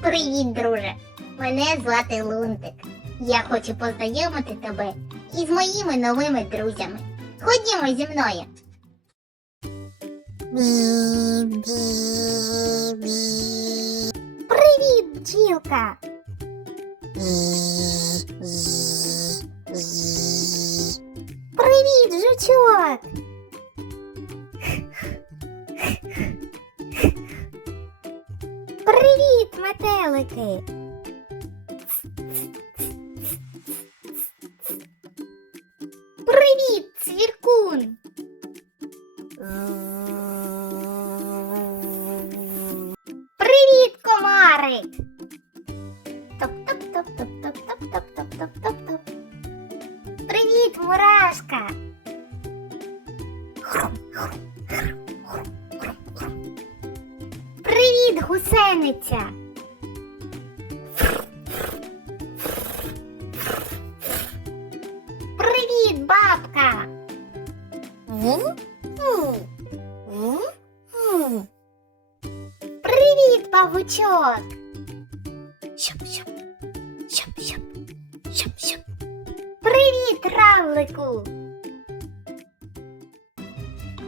Привіт, друже! Мене звати Лунтик. Я хочу познайомити тебе із моїми новими друзями. Ходімо зі мною. Привіт, бджілка! Привіт, жучок! Метелики! Привіт, цвіркун! Привіт, комарик! Топ-топ-топ-топ-топ-топ-топ-топ-топ-топ. Привіт, мурашка! Привіт, гусениця! Привіт, павучок! Щоп-щоп, щоп-щоп, щоп-щоп. Привіт, равлику!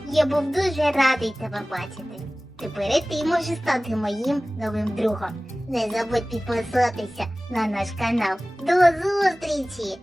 Я був дуже радий тебе бачити. Тепер ти можеш стати моїм новим другом. Не забудь підписатися на наш канал. До зустрічі!